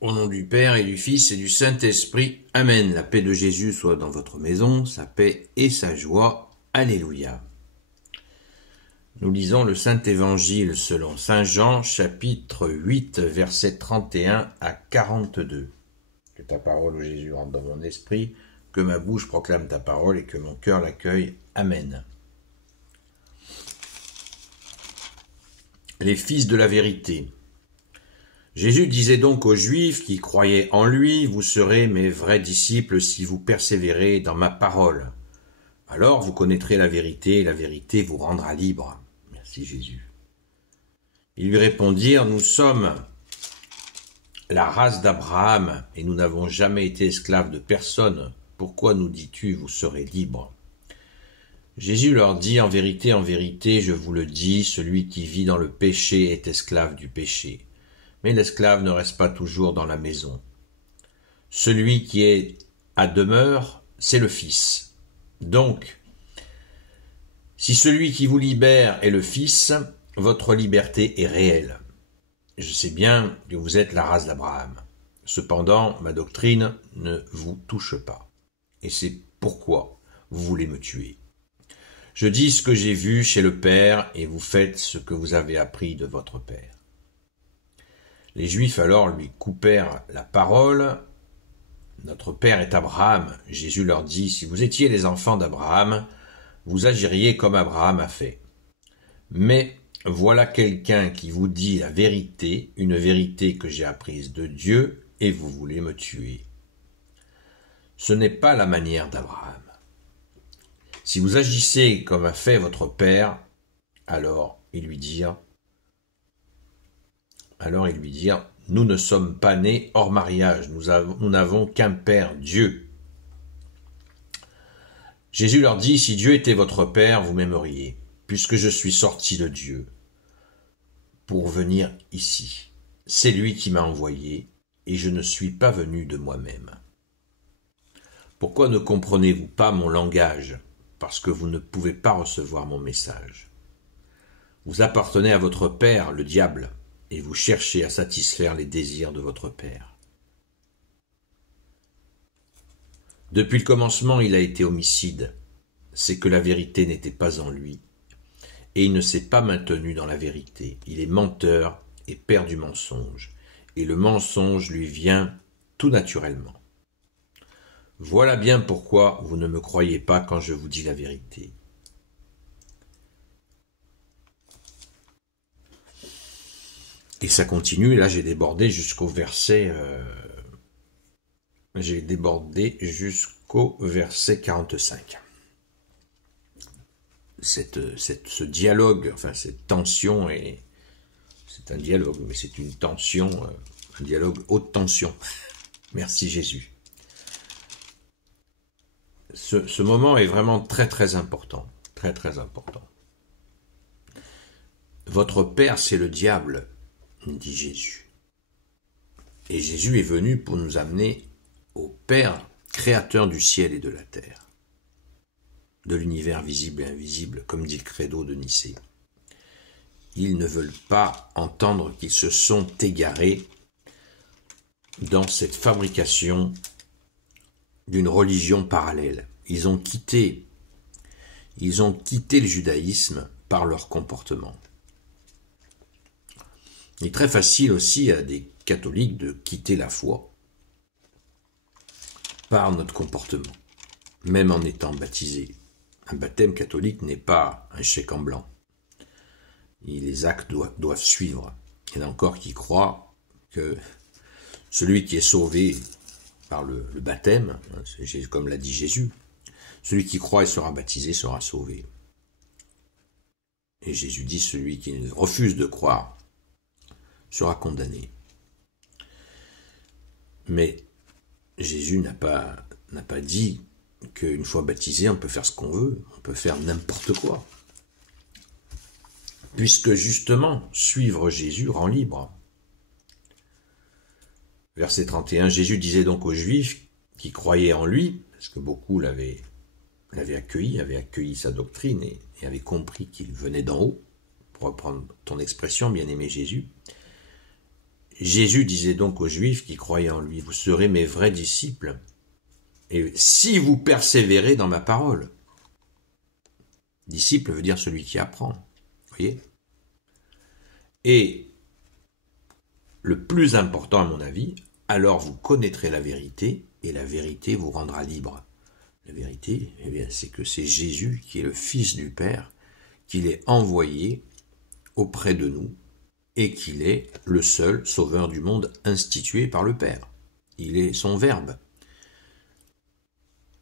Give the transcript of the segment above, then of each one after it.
Au nom du Père et du Fils et du Saint-Esprit. Amen. La paix de Jésus soit dans votre maison, sa paix et sa joie. Alléluia. Nous lisons le Saint-Évangile selon Saint Jean, chapitre 8, versets 31 à 42. Que ta parole, ô Jésus, rentre dans mon esprit, que ma bouche proclame ta parole et que mon cœur l'accueille. Amen. Les fils de la vérité. Jésus disait donc aux Juifs qui croyaient en lui, « Vous serez mes vrais disciples si vous persévérez dans ma parole. Alors vous connaîtrez la vérité et la vérité vous rendra libre. » Merci Jésus. Ils lui répondirent, « Nous sommes la race d'Abraham et nous n'avons jamais été esclaves de personne. Pourquoi nous dis-tu, vous serez libres ?» Jésus leur dit, en vérité, je vous le dis, celui qui vit dans le péché est esclave du péché. Mais l'esclave ne reste pas toujours dans la maison. Celui qui est à demeure, c'est le Fils. Donc, si celui qui vous libère est le Fils, votre liberté est réelle. Je sais bien que vous êtes la race d'Abraham. Cependant, ma doctrine ne vous touche pas. Et c'est pourquoi vous voulez me tuer. Je dis ce que j'ai vu chez le Père, et vous faites ce que vous avez appris de votre Père. Les Juifs alors lui coupèrent la parole. « Notre Père est Abraham. » Jésus leur dit, « Si vous étiez les enfants d'Abraham, vous agiriez comme Abraham a fait. Mais voilà quelqu'un qui vous dit la vérité, une vérité que j'ai apprise de Dieu, et vous voulez me tuer. Ce n'est pas la manière d'Abraham. Si vous agissez comme a fait votre Père, alors ils lui dirent, nous ne sommes pas nés hors mariage, nous n'avons qu'un Père, Dieu. Jésus leur dit, si Dieu était votre Père, vous m'aimeriez, puisque je suis sorti de Dieu pour venir ici. C'est lui qui m'a envoyé, et je ne suis pas venu de moi-même. Pourquoi ne comprenez-vous pas mon langage? Parce que vous ne pouvez pas recevoir mon message. Vous appartenez à votre père, le diable, et vous cherchez à satisfaire les désirs de votre père. Depuis le commencement, il a été homicide. C'est que la vérité n'était pas en lui, et il ne s'est pas maintenu dans la vérité. Il est menteur et père du mensonge, et le mensonge lui vient tout naturellement. Voilà bien pourquoi vous ne me croyez pas quand je vous dis la vérité. Et ça continue, là j'ai débordé jusqu'au verset 45. Ce dialogue, enfin cette tension, c'est un dialogue, mais c'est une tension, un dialogue haute tension. Merci Jésus. Ce moment est vraiment très très important, très très important. Votre père c'est le diable, dit Jésus. Et Jésus est venu pour nous amener au Père, créateur du ciel et de la terre, de l'univers visible et invisible, comme dit le credo de Nicée. Ils ne veulent pas entendre qu'ils se sont égarés dans cette fabrication d'une religion parallèle. Ils ont quitté le judaïsme par leur comportement. Il est très facile aussi à des catholiques de quitter la foi par notre comportement, même en étant baptisé. Un baptême catholique n'est pas un chèque en blanc. Les actes doivent suivre. Il y en a encore qui croient que celui qui est sauvé par le baptême, comme l'a dit Jésus, celui qui croit et sera baptisé sera sauvé. Et Jésus dit, celui qui refuse de croire sera condamné. Mais Jésus n'a pas dit qu'une fois baptisé, on peut faire ce qu'on veut, on peut faire n'importe quoi. Puisque justement, suivre Jésus rend libre. Verset 31, Jésus disait donc aux Juifs qui croyaient en lui, parce que beaucoup l'avaient accueilli sa doctrine et avaient compris qu'il venait d'en haut, pour reprendre ton expression, bien-aimé Jésus, Jésus disait donc aux Juifs qui croyaient en lui, vous serez mes vrais disciples, et si vous persévérez dans ma parole. Disciple veut dire celui qui apprend, voyez. Et le plus important à mon avis, alors vous connaîtrez la vérité, et la vérité vous rendra libre. La vérité, eh bien, c'est que c'est Jésus qui est le Fils du Père, qu'il est envoyé auprès de nous, et qu'il est le seul sauveur du monde institué par le Père. Il est son Verbe.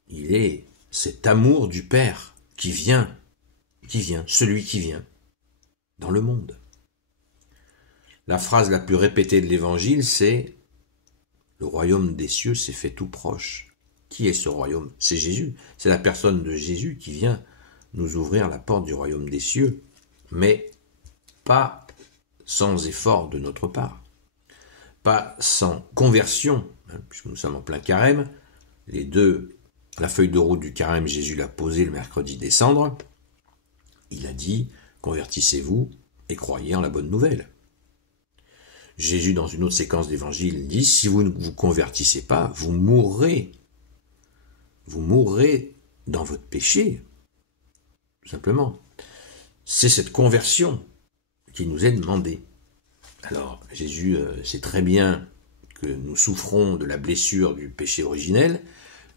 Il est cet amour du Père qui vient, celui qui vient dans le monde. La phrase la plus répétée de l'Évangile, c'est « Le royaume des cieux s'est fait tout proche ». Qui est ce royaume? C'est Jésus. C'est la personne de Jésus qui vient nous ouvrir la porte du royaume des cieux, mais pas sans effort de notre part, pas sans conversion, puisque nous sommes en plein carême. La feuille de route du carême, Jésus l'a posée le mercredi des cendres. Il a dit, convertissez-vous et croyez en la bonne nouvelle. Jésus, dans une autre séquence d'évangile, dit, si vous ne vous convertissez pas, vous mourrez. Vous mourrez dans votre péché, tout simplement. C'est cette conversion qui nous est demandée. Alors, Jésus sait très bien que nous souffrons de la blessure du péché originel,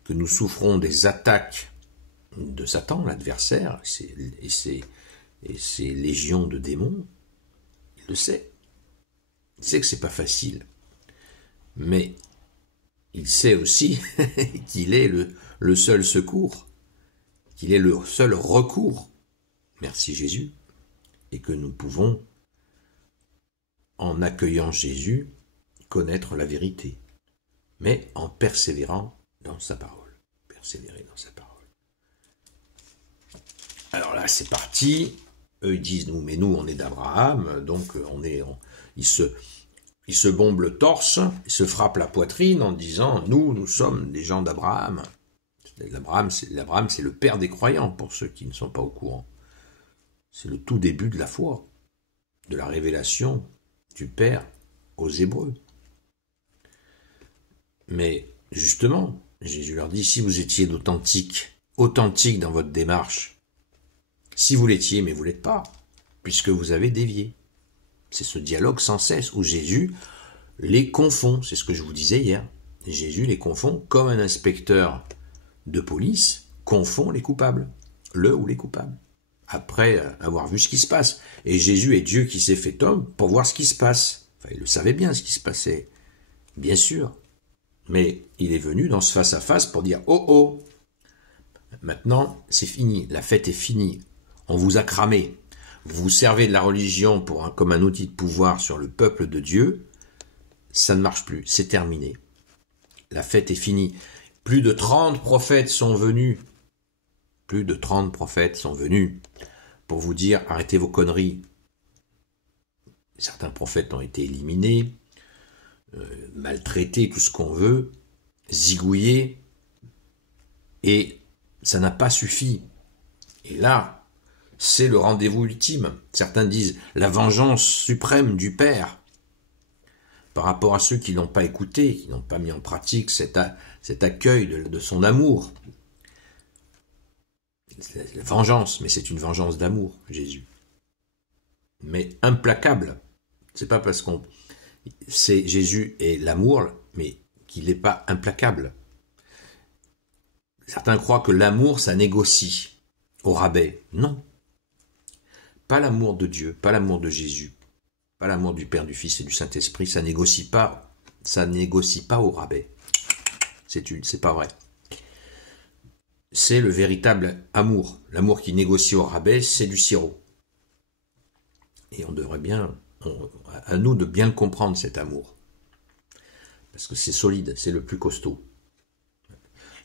que nous souffrons des attaques de Satan, l'adversaire, et ses légions de démons. Il le sait. Il sait que c'est pas facile. Mais il sait aussi qu'il est le seul secours, qu'il est le seul recours. Merci Jésus. Et que nous pouvons, en accueillant Jésus, connaître la vérité, mais en persévérant dans sa parole. Persévérer dans sa parole. Alors là, c'est parti. Eux, ils disent, nous, on est d'Abraham, donc ils se bombent le torse, ils se frappent la poitrine en disant, nous sommes des gens d'Abraham. L'Abraham, c'est le père des croyants, pour ceux qui ne sont pas au courant. C'est le tout début de la foi, de la révélation du Père aux Hébreux. Mais justement, Jésus leur dit, si vous étiez authentique dans votre démarche, si vous l'étiez, mais vous ne l'êtes pas, puisque vous avez dévié. C'est ce dialogue sans cesse où Jésus les confond, c'est ce que je vous disais hier. Jésus les confond comme un inspecteur de police confond les coupables, le ou les coupables, après avoir vu ce qui se passe. Et Jésus est Dieu qui s'est fait homme pour voir ce qui se passe. Enfin, il le savait bien ce qui se passait, bien sûr. Mais il est venu dans ce face-à-face pour dire « Oh, oh, maintenant c'est fini, la fête est finie, on vous a cramé, vous vous servez de la religion comme un outil de pouvoir sur le peuple de Dieu, ça ne marche plus, c'est terminé. La fête est finie. Plus de 30 prophètes sont venus. Plus de 30 prophètes sont venus pour vous dire arrêtez vos conneries. Certains prophètes ont été éliminés, maltraités, tout ce qu'on veut, zigouillés, et ça n'a pas suffi. Et là, c'est le rendez-vous ultime. Certains disent la vengeance suprême du Père par rapport à ceux qui n'ont pas écouté, qui n'ont pas mis en pratique cet accueil de son amour. C'est la vengeance, mais c'est une vengeance d'amour, Jésus. Mais implacable. C'est pas parce Jésus est l'amour, mais qu'il n'est pas implacable. Certains croient que l'amour, ça négocie au rabais. Non. Pas l'amour de Dieu, pas l'amour de Jésus, pas l'amour du Père, du Fils et du Saint-Esprit, ça négocie pas au rabais. C'est pas vrai. C'est le véritable amour. L'amour qui négocie au rabais, c'est du sirop. Et on devrait à nous de bien le comprendre, cet amour. Parce que c'est solide, c'est le plus costaud.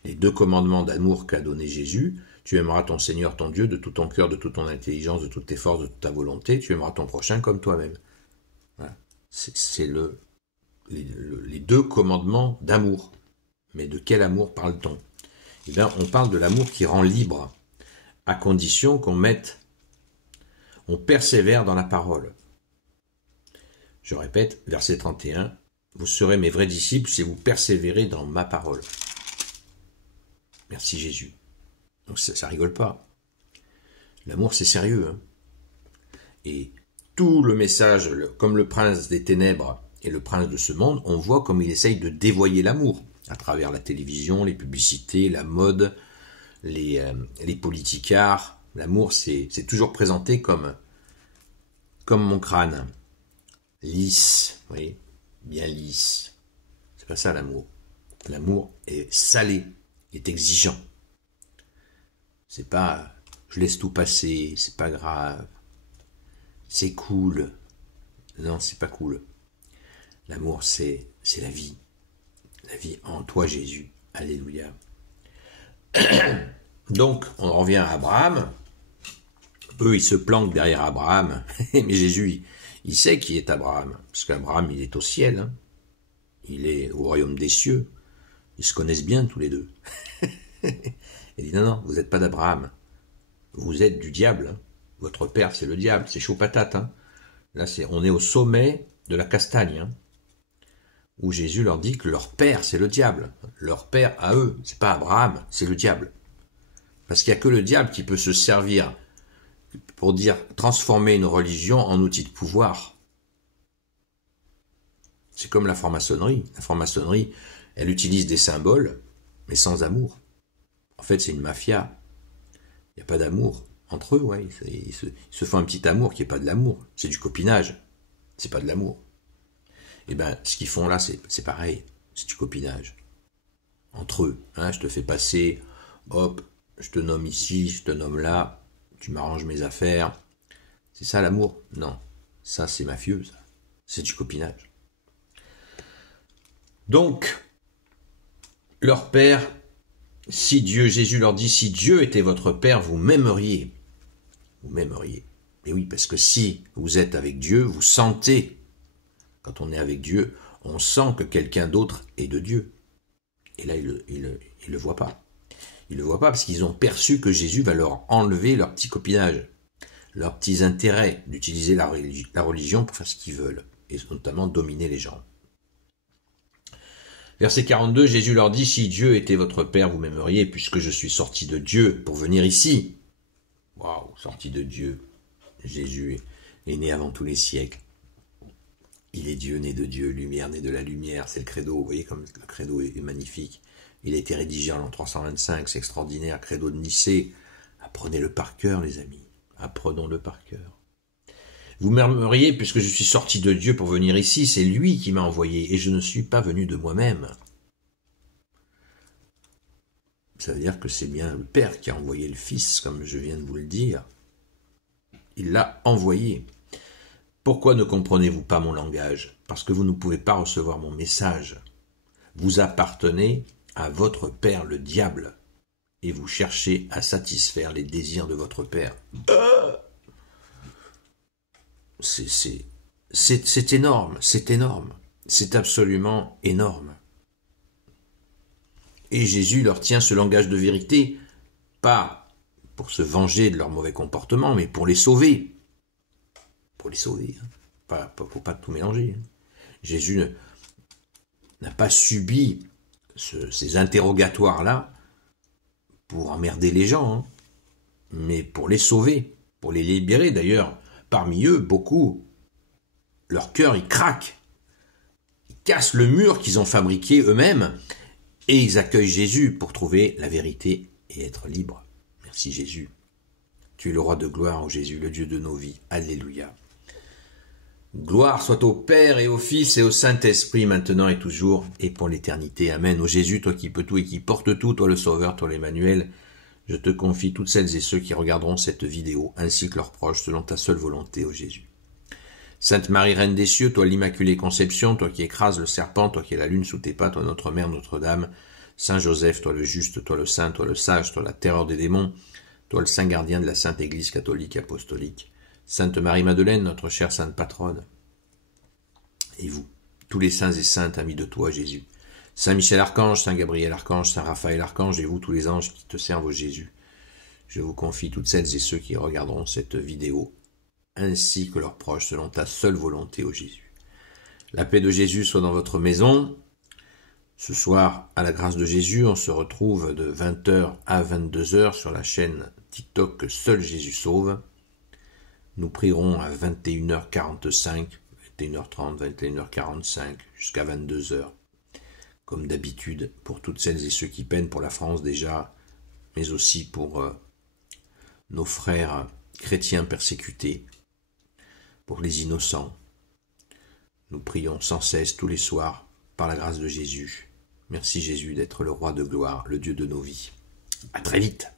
Les 2 commandements d'amour qu'a donné Jésus, tu aimeras ton Seigneur, ton Dieu, de tout ton cœur, de toute ton intelligence, de toutes tes forces, de toute ta volonté, tu aimeras ton prochain comme toi-même. Voilà. C'est les 2 commandements d'amour. Mais de quel amour parle-t-on? Eh bien, on parle de l'amour qui rend libre, à condition on persévère dans la parole. Je répète, verset 31, vous serez mes vrais disciples si vous persévérez dans ma parole. Merci Jésus. Donc ça rigole pas. L'amour, c'est sérieux. Hein. Et tout le message, comme le prince des ténèbres et le prince de ce monde, on voit comme il essaye de dévoyer l'amour à travers la télévision, les publicités, la mode, les politicards. L'amour, c'est toujours présenté comme mon crâne. Lisse, vous voyez, bien lisse. C'est pas ça l'amour. L'amour est salé, est exigeant. C'est pas je laisse tout passer, c'est pas grave. C'est cool. Non, c'est pas cool. L'amour, c'est la vie. La vie en toi, Jésus. Alléluia. Donc, on revient à Abraham. Eux, ils se planquent derrière Abraham. Mais Jésus, il sait qui est Abraham. Parce qu'Abraham, il est au ciel. Hein. Il est au royaume des cieux. Ils se connaissent bien tous les deux. Il dit, non, vous n'êtes pas d'Abraham. Vous êtes du diable. Hein. Votre père, c'est le diable. C'est chaud patate. Hein. Là, on est au sommet de la castagne. Hein, où Jésus leur dit que leur père, c'est le diable. Leur père à eux, c'est pas Abraham, c'est le diable. Parce qu'il n'y a que le diable qui peut se servir pour dire transformer une religion en outil de pouvoir. C'est comme la franc-maçonnerie. La franc-maçonnerie, elle utilise des symboles, mais sans amour. En fait, c'est une mafia. Il n'y a pas d'amour. Entre eux, ouais, ils se font un petit amour qui n'est pas de l'amour. C'est du copinage. C'est pas de l'amour. Et bien, ce qu'ils font là, c'est pareil. C'est du copinage. Entre eux. Hein, je te fais passer, hop, je te nomme ici, je te nomme là, tu m'arranges mes affaires. C'est ça l'amour? Non. Ça, c'est mafieux, ça. C'est du copinage. Donc, leur père, Jésus leur dit, si Dieu était votre père, vous m'aimeriez. Vous m'aimeriez. Et oui, parce que si vous êtes avec Dieu, vous sentez, quand on est avec Dieu, on sent que quelqu'un d'autre est de Dieu. Et là, ils le voient pas. Ils le voient pas parce qu'ils ont perçu que Jésus va leur enlever leur petit copinage, leurs petits intérêts d'utiliser la religion pour faire ce qu'ils veulent, et notamment dominer les gens. Verset 42, Jésus leur dit, si Dieu était votre Père, vous m'aimeriez, puisque je suis sorti de Dieu pour venir ici. Waouh, sorti de Dieu. Jésus est né avant tous les siècles. Il est Dieu, né de Dieu, lumière, né de la lumière. C'est le credo, vous voyez comme le credo est magnifique. Il a été rédigé en l'an 325, c'est extraordinaire, credo de Nicée. Apprenez-le par cœur, les amis. Apprenons-le par cœur. Vous m'aimeriez puisque je suis sorti de Dieu pour venir ici, c'est lui qui m'a envoyé, et je ne suis pas venu de moi-même. Ça veut dire que c'est bien le Père qui a envoyé le Fils, comme je viens de vous le dire. Il l'a envoyé. Pourquoi ne comprenez-vous pas mon langage? Parce que vous ne pouvez pas recevoir mon message. Vous appartenez à votre père le diable, et vous cherchez à satisfaire les désirs de votre père. C'est énorme, c'est absolument énorme. Et Jésus leur tient ce langage de vérité, pas pour se venger de leur mauvais comportement, mais pour les sauver. Pour les sauver, hein. Faut pas tout mélanger. Hein. Jésus n'a pas subi ces interrogatoires-là pour emmerder les gens, hein, mais pour les sauver, pour les libérer. D'ailleurs, parmi eux, beaucoup, leur cœur, il craque. Ils cassent le mur qu'ils ont fabriqué eux-mêmes et ils accueillent Jésus pour trouver la vérité et être libres. Merci Jésus. Tu es le roi de gloire, ô Jésus, le Dieu de nos vies. Alléluia. Gloire soit au Père et au Fils et au Saint-Esprit, maintenant et toujours, et pour l'éternité. Amen. Ô Jésus, toi qui peux tout et qui portes tout, toi le Sauveur, toi l'Emmanuel, je te confie toutes celles et ceux qui regarderont cette vidéo, ainsi que leurs proches, selon ta seule volonté, ô Jésus. Sainte Marie, Reine des cieux, toi l'Immaculée Conception, toi qui écrases le serpent, toi qui es la lune sous tes pas, toi notre Mère, Notre-Dame, Saint Joseph, toi le juste, toi le saint, toi le sage, toi la terreur des démons, toi le saint gardien de la Sainte Église catholique et apostolique, Sainte Marie-Madeleine, notre chère Sainte Patronne, et vous, tous les saints et saintes amis de toi, Jésus, Saint Michel Archange, Saint Gabriel Archange, Saint Raphaël Archange, et vous, tous les anges qui te servent, ô Jésus, je vous confie toutes celles et ceux qui regarderont cette vidéo, ainsi que leurs proches, selon ta seule volonté, ô Jésus. La paix de Jésus soit dans votre maison. Ce soir, à la grâce de Jésus, on se retrouve de 20h à 22h sur la chaîne TikTok Seul Jésus Sauve. Nous prierons à 21h45, 21h30, 21h45, jusqu'à 22h, comme d'habitude, pour toutes celles et ceux qui peinent pour la France déjà, mais aussi pour nos frères chrétiens persécutés, pour les innocents. Nous prions sans cesse tous les soirs, par la grâce de Jésus. Merci Jésus d'être le roi de gloire, le Dieu de nos vies. À très vite.